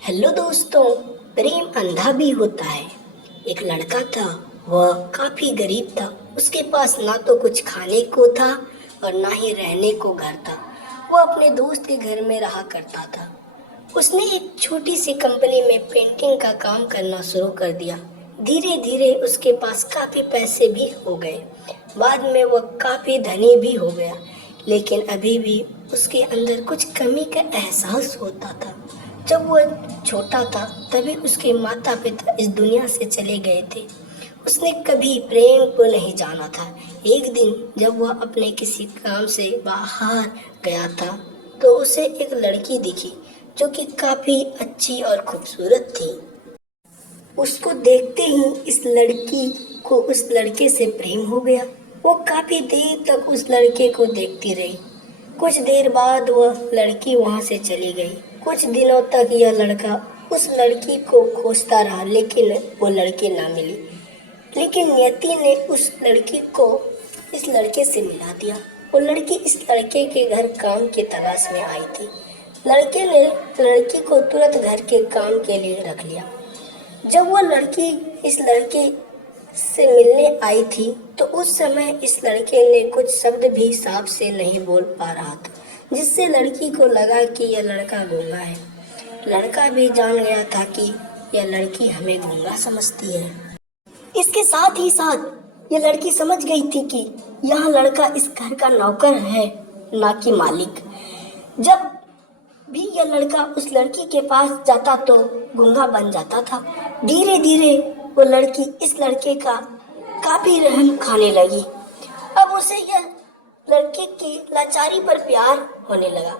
Hello दोस्तों। प्रेम अंधा भी होता है। एक लड़का था, वह काफी गरीब था। उसके पास ना तो कुछ खाने को था और ना ही रहने को घर था। वह अपने दोस्त के घर में रहा करता था। उसने एक छोटी सी कंपनी में पेंटिंग का काम करना शुरू कर दिया। धीरे धीरे उसके पास काफी पैसे भी हो गए। बाद में वह काफी धनी भी हो गया, लेकिन अभी भी उसके अंदर कुछ कमी का एहसास होता था। जब वह छोटा था तभी उसके माता पिता इस दुनिया से चले गए थे। उसने कभी प्रेम को नहीं जाना था। एक दिन जब वह अपने किसी काम से बाहर गया था तो उसे एक लड़की दिखी जो कि काफी अच्छी और खूबसूरत थी। उसको देखते ही इस लड़की को उस लड़के से प्रेम हो गया। वो काफी देर तक उस लड़के को देखती रही। कुछ देर बाद वह लड़की वहां से चली गई। कुछ दिनों तक यह लड़का उस लड़की को खोजता रहा, लेकिन वो लड़की ना मिली। लेकिन नियति ने उस लड़की को इस लड़के से मिला दिया। वो लड़की इस लड़के के घर काम की तलाश में आई थी। लड़के ने लड़की को तुरंत घर के काम के लिए रख लिया। जब वो लड़की इस लड़के से मिलने आई थी तो उस समय इस लड़के ने कुछ शब्द भी साफ से नहीं बोल पा रहा था, जिससे लड़की को लगा कि यह लड़का गूंगा है। लड़का भी जान गया था कि यह लड़की हमें गूंगा समझती है। इसके साथ ही साथ यह लड़की समझ गई थी कि यह लड़का इस घर का नौकर है, ना कि मालिक। जब भी यह लड़का उस लड़की के पास जाता तो गूंगा बन जाता था। धीरे धीरे वो लड़की इस लड़के का काफी रहम खाने लगी। अब उसे यह लड़के की लाचारी पर प्यार होने लगा।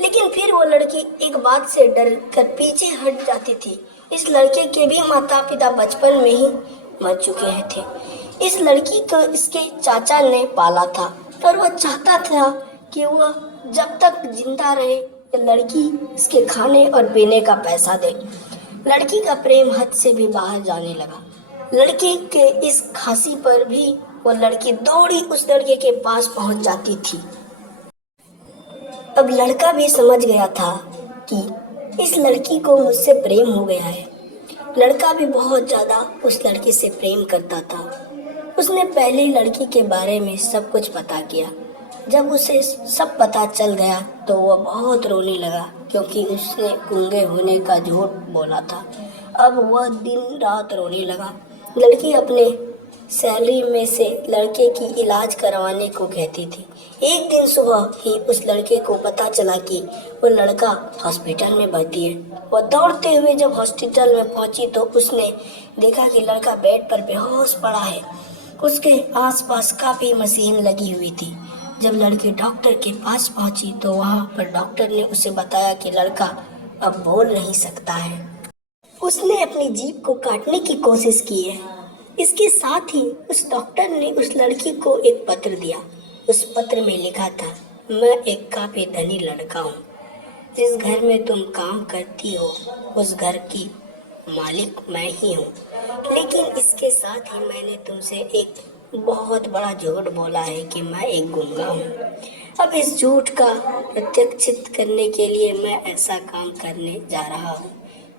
लेकिन फिर वो लड़की एक बात से डर कर पीछे हट जाती थी। इस लड़के के भी माता पिता बचपन में ही मर चुके थे। इस लड़की को इसके चाचा ने पाला था, पर वह चाहता था कि वह जब तक जिंदा रहे लड़की इसके खाने और पीने का पैसा दे। लड़की का प्रेम हद से भी बाहर जाने लगा। लड़के के इस खांसी पर भी वो लड़की दौड़ी उस लड़के के पास पहुंच जाती थी। अब लड़का भी समझ गया था कि इस लड़की को मुझसे प्रेम हो गया है। लड़का भी बहुत ज्यादा उस लड़की से प्रेम करता था। उसने पहले लड़की के बारे में सब कुछ पता किया। जब उसे सब पता चल गया तो वह बहुत रोने लगा, क्योंकि उसने गूंगे होने का झूठ बोला था। अब वह दिन रात रोने लगा। लड़की अपने सैलरी में से लड़के की इलाज करवाने को कहती थी। एक दिन सुबह ही उस लड़के को पता चला कि वो लड़का हॉस्पिटल में भर्ती है। वह दौड़ते हुए जब हॉस्पिटल में पहुंची तो उसने देखा कि लड़का बेड पर बेहोश पड़ा है। उसके आसपास काफी मशीन लगी हुई थी। जब लड़की डॉक्टर के पास पहुंची तो वहां पर डॉक्टर ने उसे बताया कि लड़का अब बोल नहीं सकता है। उसने अपनी जीभ को काटने की कोशिश की है। इसके साथ ही उस डॉक्टर ने उस लड़की को एक पत्र दिया। उस पत्र में लिखा था, मैं एक काफी धनी लड़का हूँ। जिस घर में तुम काम करती हो उस घर की मालिक मैं ही हूँ। लेकिन इसके साथ ही मैंने तुमसे एक बहुत बड़ा झूठ बोला है कि मैं एक गूंगा हूँ। अब इस झूठ का प्रत्याशित करने के लिए मैं ऐसा काम करने जा रहा हूँ।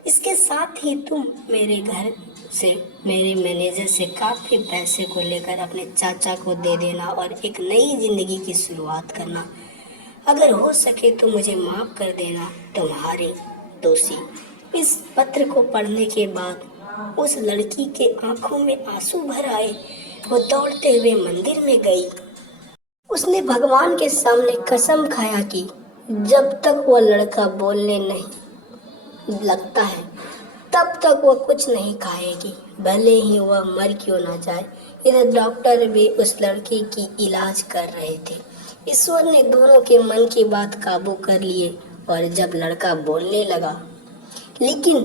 इसके साथ ही तुम मेरे घर से मेरे मैनेजर से काफी पैसे को लेकर अपने चाचा को दे देना और एक नई जिंदगी की शुरुआत करना। अगर हो सके तो मुझे माफ कर देना, तुम्हारे दोषी। इस पत्र को पढ़ने के बाद उस लड़की के आंखों में आंसू भर आए। वो दौड़ते हुए मंदिर में गई। उसने भगवान के सामने कसम खाया कि जब तक वह लड़का बोलने नहीं लगता है तब तक वह कुछ नहीं खाएगी, भले ही वह मर क्यों ना जाए। इधर डॉक्टर भी उस लड़की की इलाज कर रहे थे। ईश्वर ने दोनों के मन की बात काबू कर लिए और जब लड़का बोलने लगा, लेकिन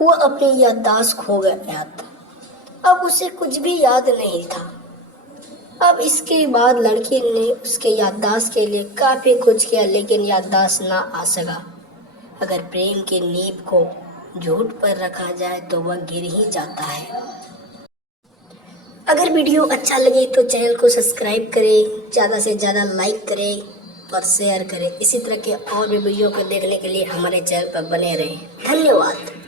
वो अपनी याददाश्त खो गया था। अब उसे कुछ भी याद नहीं था। अब इसके बाद लड़की ने उसके याददाश्त के लिए काफी कुछ किया, लेकिन याददाश्त ना आ सका। अगर प्रेम की नींव को झूठ पर रखा जाए तो वह गिर ही जाता है। अगर वीडियो अच्छा लगे तो चैनल को सब्सक्राइब करें, ज़्यादा से ज़्यादा लाइक करें। और शेयर करें। इसी तरह के और भी वीडियो को देखने के लिए हमारे चैनल पर बने रहें। धन्यवाद।